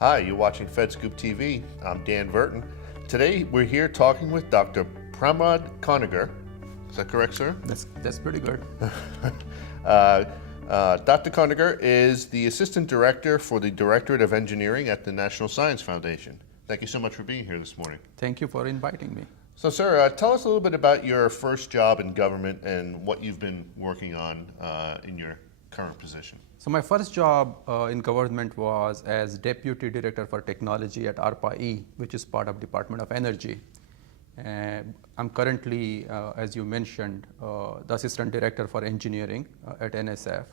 Hi, you're watching FedScoop TV. I'm Dan Verton. Today we're here talking with Dr. Pramod Khargonekar. Is that correct, sir? That's pretty good. Dr. Khargonekar is the Assistant Director for the Directorate of Engineering at the National Science Foundation. Thank you so much for being here this morning. Thank you for inviting me. So, sir, tell us a little bit about your first job in government and what you've been working on in your current position. So my first job in government was as Deputy Director for Technology at ARPA-E, which is part of Department of Energy. I'm currently, as you mentioned, the Assistant Director for Engineering at NSF.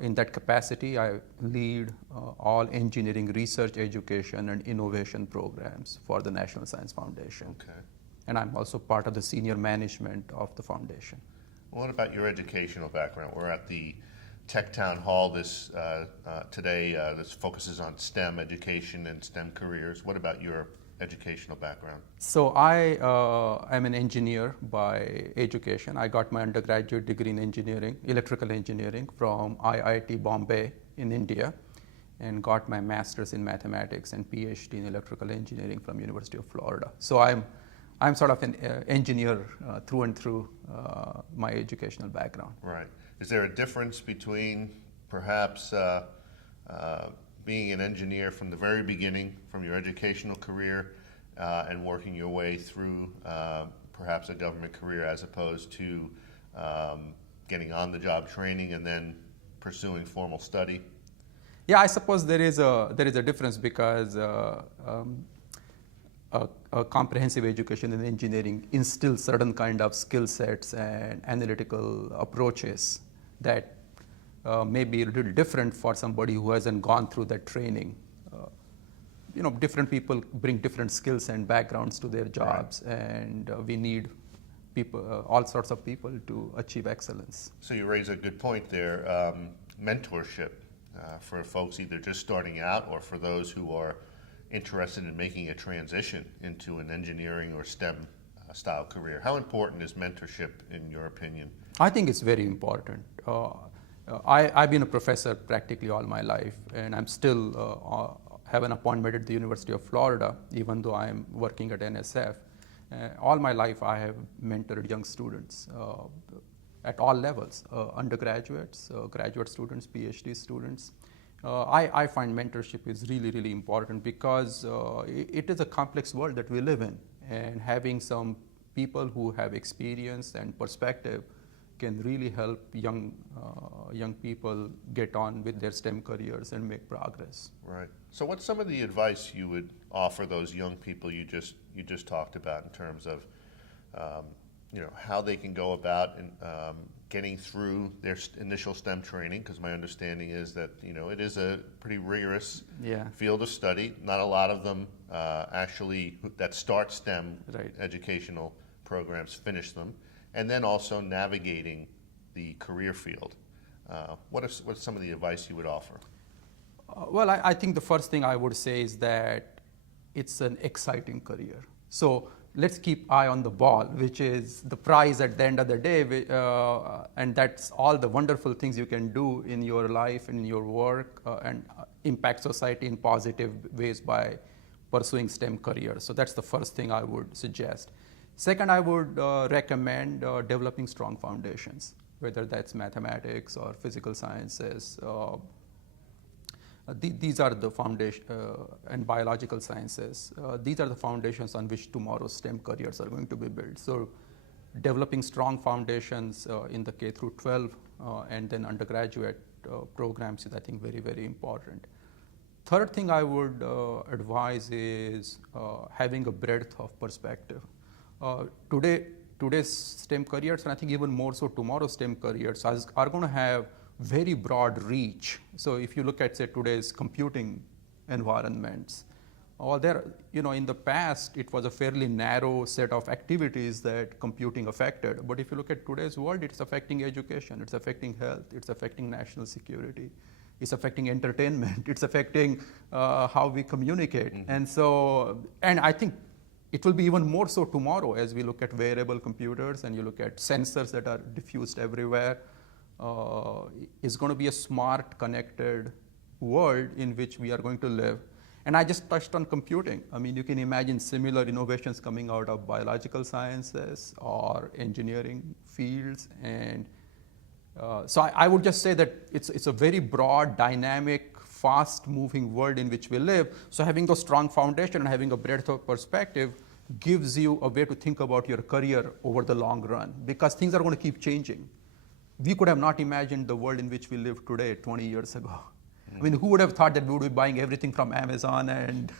In that capacity, I lead all engineering research, education, and innovation programs for the National Science Foundation. Okay. And I'm also part of the senior management of the foundation. What about your educational background? We're at the Tech Town Hall today. This focuses on STEM education and STEM careers. What about your educational background? So I am an engineer by education. I got my undergraduate degree in engineering, electrical engineering from IIT Bombay in India, and got my master's in mathematics and PhD in electrical engineering from University of Florida. So I'm sort of an engineer through and through my educational background. Right. Is there a difference between perhaps being an engineer from the very beginning, from your educational career, and working your way through perhaps a government career as opposed to getting on-the-job training and then pursuing formal study? Yeah, I suppose there is a difference because a comprehensive education in engineering instills certain kind of skill sets and analytical approaches that may be a little different for somebody who hasn't gone through that training. Different people bring different skills and backgrounds to their jobs, right. And we need people, all sorts of people to achieve excellence. So you raise a good point there. Mentorship for folks either just starting out or for those who are interested in making a transition into an engineering or STEM style career. How important is mentorship in your opinion? I think it's very important. I've been a professor practically all my life, and I'm still have an appointment at the University of Florida, even though I'm working at NSF. All my life I have mentored young students at all levels, undergraduates, graduate students, PhD students. I find mentorship is really, really important because it is a complex world that we live in, and having some people who have experience and perspective can really help young people get on with their STEM careers and make progress. Right. So what's some of the advice you would offer those young people you just talked about in terms of how they can go about getting through their initial STEM training? Because my understanding is that it is a pretty rigorous field of study. Not a lot of them actually that start STEM educational programs finish them. And then also navigating the career field. What's some of the advice you would offer? Well, I think the first thing I would say is that it's an exciting career. So let's keep eye on the ball, which is the prize at the end of the day, and that's all the wonderful things you can do in your life and in your work and impact society in positive ways by pursuing STEM careers. So that's the first thing I would suggest. Second, I would recommend developing strong foundations, whether that's mathematics or physical sciences. These are the foundation, and biological sciences. These are the foundations on which tomorrow's STEM careers are going to be built. So developing strong foundations in the K through 12 and then undergraduate programs is, I think, very, very important. Third thing I would advise is having a breadth of perspective. Today's STEM careers, and I think even more so tomorrow's STEM careers, are going to have very broad reach. So if you look at, say, today's computing environments, in the past, it was a fairly narrow set of activities that computing affected. But if you look at today's world, it's affecting education, it's affecting health, it's affecting national security, it's affecting entertainment, it's affecting how we communicate. Mm-hmm. And I think it will be even more so tomorrow as we look at wearable computers and you look at sensors that are diffused everywhere. It's going to be a smart, connected world in which we are going to live. And I just touched on computing. I mean, you can imagine similar innovations coming out of biological sciences or engineering fields. And so I would just say that it's a very broad, dynamic, fast-moving world in which we live. So having those strong foundation and having a breadth of perspective gives you a way to think about your career over the long run, because things are going to keep changing. We could have not imagined the world in which we live today 20 years ago. I mean, who would have thought that we would be buying everything from Amazon and,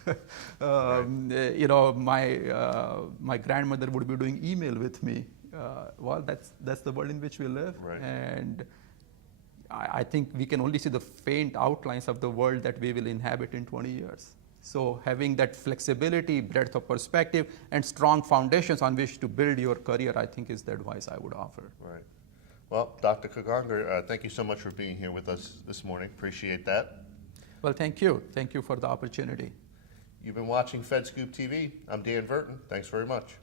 you know, my grandmother would be doing email with me. Well, that's the world in which we live. Right. And I think we can only see the faint outlines of the world that we will inhabit in 20 years. So having that flexibility, breadth of perspective, and strong foundations on which to build your career, I think is the advice I would offer. Right. Well, Dr. Khargonekar, thank you so much for being here with us this morning. Appreciate that. Well, thank you. Thank you for the opportunity. You've been watching FedScoop TV. I'm Dan Verton. Thanks very much.